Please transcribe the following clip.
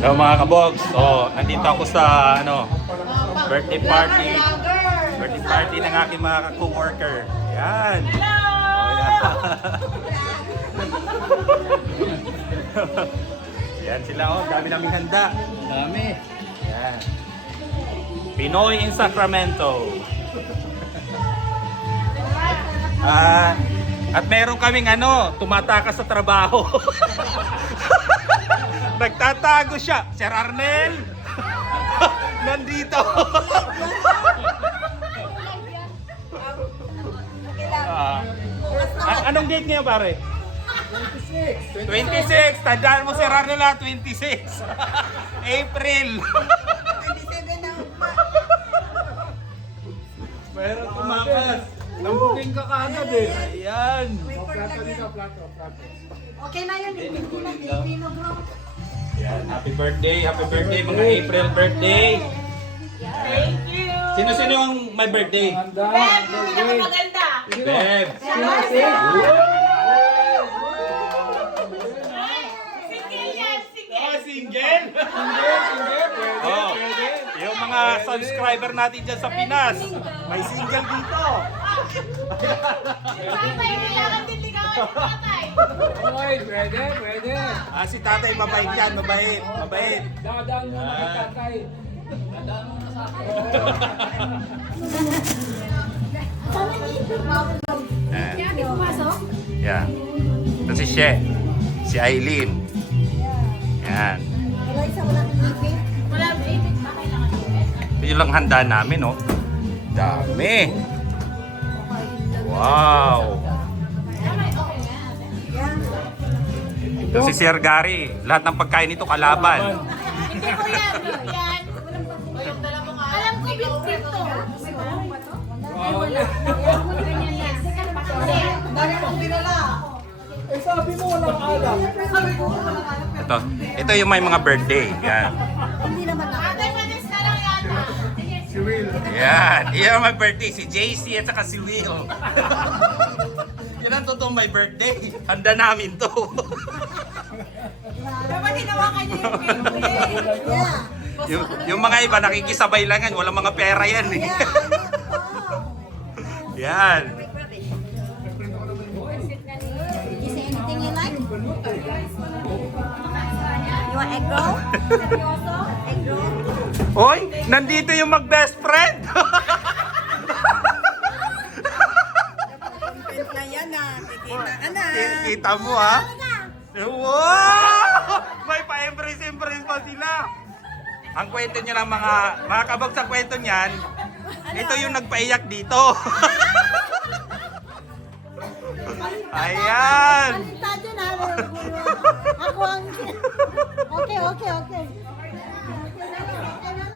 Hello mga kabogs. So, nandito ako sa birthday party. Birthday party ng aking mga co-worker. Yan. Oh, yan. Yan sila oh, dami naming handa. Dami. Yan. Pinoy in Sacramento. At meron kaming tumatakas sa trabaho. Nagtatago siya. Sir Arnel! Nandito! Anong date ngayon pare? 26! 26! Tandaan mo Sir Arnel 26! April! 27 na ugma. Meron tumakas! Lambuking ka kaagad eh. Ayan! Okay na yun, hindi na Filipino bro. Yan, happy birthday mga April birthday. Thank you! Sino yung my birthday? Beb, pinakamaganda! Beb. Single yan, single! Single? Oh, yung mga subscriber natin dyan sa Pinas, may single dito. Tatay, kailangan din ligawan yung tatay! Okay, pwede. Si tatay mabait yan, mabait. Dadaan mo na kay tatay. Hindi pumasok? Yan. Ito si She, si Aileen. Yan. Wala isa walang ipin. Wala, baby, ba kailangan yun? Yun lang handa namin, oh. Dami. Wow. Ito si Sir Gary. Lahat ng pagkain nito kalaban. Hindi ko yan, yan. Yung dala mo nga. Alam ko, bitbit to. Dami mong dinala. Eh sabi mo walang alam. Sabi ko, walang alam. Ito yung may mga birthday. Yan. Hindi naman ako. Tatay, manis na lang yata. Si Will. Yan. Yan ang my birthday. Si JC at saka si Will. Yan ang totoong my birthday. Handa namin to. Dapat hinawakan niyo yung cake. Yeah. yung mga iba nakikisabay lang yan. Walang mga pera yan. Eh. Yeah, Yan. Is there anything you like? You want egg roll? Egg roll? Hoy, nandito yung mag-best friend. Na yan na. Kikita ka na. Kita mo ha? Wow! May pa-embrace pa sila. Ang kwento niya ng mga kabag sa kwento niyan, ito yung nagpaiyak dito. Ayan! Baliktad yun ha. Ako ang... Okay.